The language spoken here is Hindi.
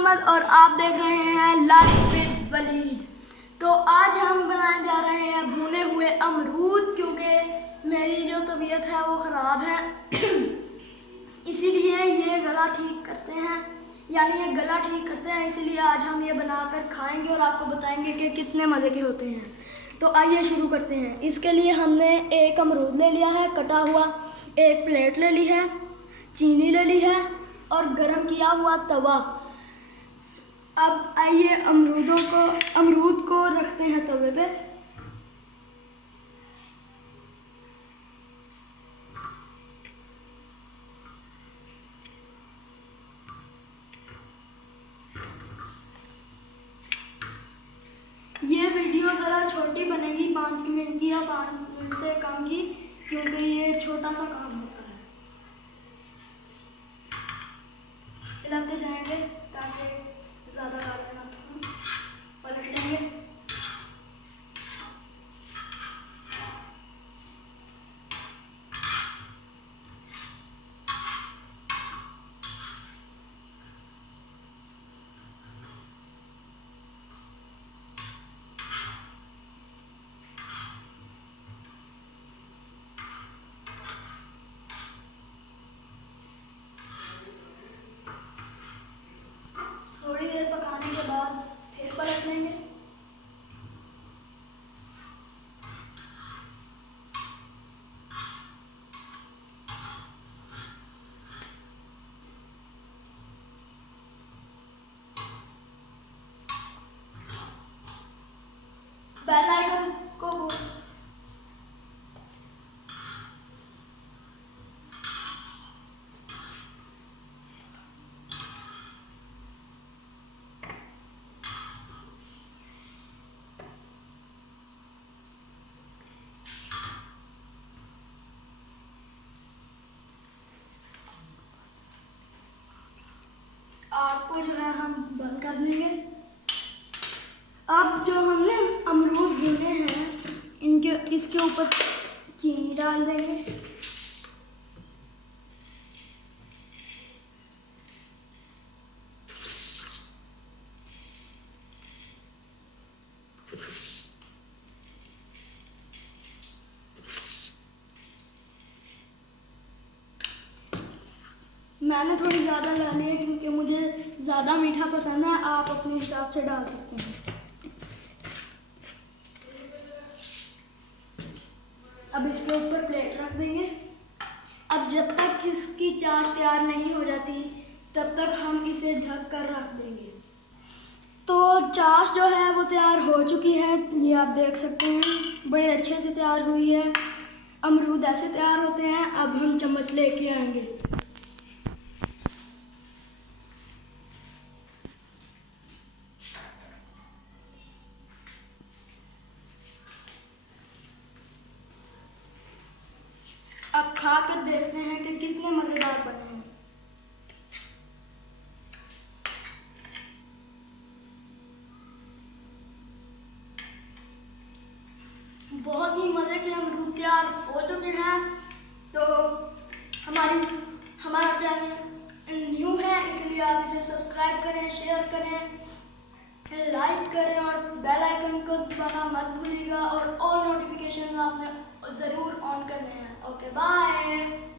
अहमद और आप देख रहे हैं लाइफ विद वलीद। तो आज हम बनाने जा रहे हैं भुने हुए अमरूद, क्योंकि मेरी जो तबीयत है वो ख़राब है इसीलिए ये गला ठीक करते हैं, इसलिए आज हम ये बनाकर खाएंगे और आपको बताएंगे कि कितने मज़े के होते हैं। तो आइए शुरू करते हैं। इसके लिए हमने एक अमरूद ले लिया है कटा हुआ, एक प्लेट ले ली है, चीनी ले ली है और गरम किया हुआ तवा। अब आइए अमरूद को रखते हैं तवे पे। ये वीडियो ज़रा छोटी बनेगी, 5 मिनट की या 5 मिनट से कम की, क्योंकि ये छोटा सा काम होता है। हिलाते जाएंगे ताकि ज़्यादा काला ना हो। पलट लेंगे। थोड़ी देर पकाने के बाद फिर पलट लेंगे। बेल आइकन को आपको जो है हम बंद कर देंगे। अब जो हमने अमरूद भुने हैं इसके ऊपर चीनी डाल देंगे। मैंने थोड़ी ज़्यादा डाली है क्योंकि मुझे ज़्यादा मीठा पसंद है, आप अपने हिसाब से डाल सकते हैं। अब इसके ऊपर प्लेट रख देंगे। अब जब तक इसकी चाश तैयार नहीं हो जाती तब तक हम इसे ढक कर रख देंगे। तो चाश जो है वो तैयार हो चुकी है, ये आप देख सकते हैं, बड़े अच्छे से तैयार हुई है। अमरूद ऐसे तैयार होते हैं। अब हम चम्मच लेके आएंगे। अब खा कर देखते हैं कि कितने मज़ेदार बने हैं। बहुत ही मज़े के अमरूद तैयार हो चुके हैं। तो हमारा चैनल न्यू है, इसलिए आप इसे सब्सक्राइब करें, शेयर करें, लाइक करें और बेल आइकन को दबाना मत भूलिएगा और ऑल नोटिफिकेशन आपने ज़रूर ऑन करने हैं। Okay bye.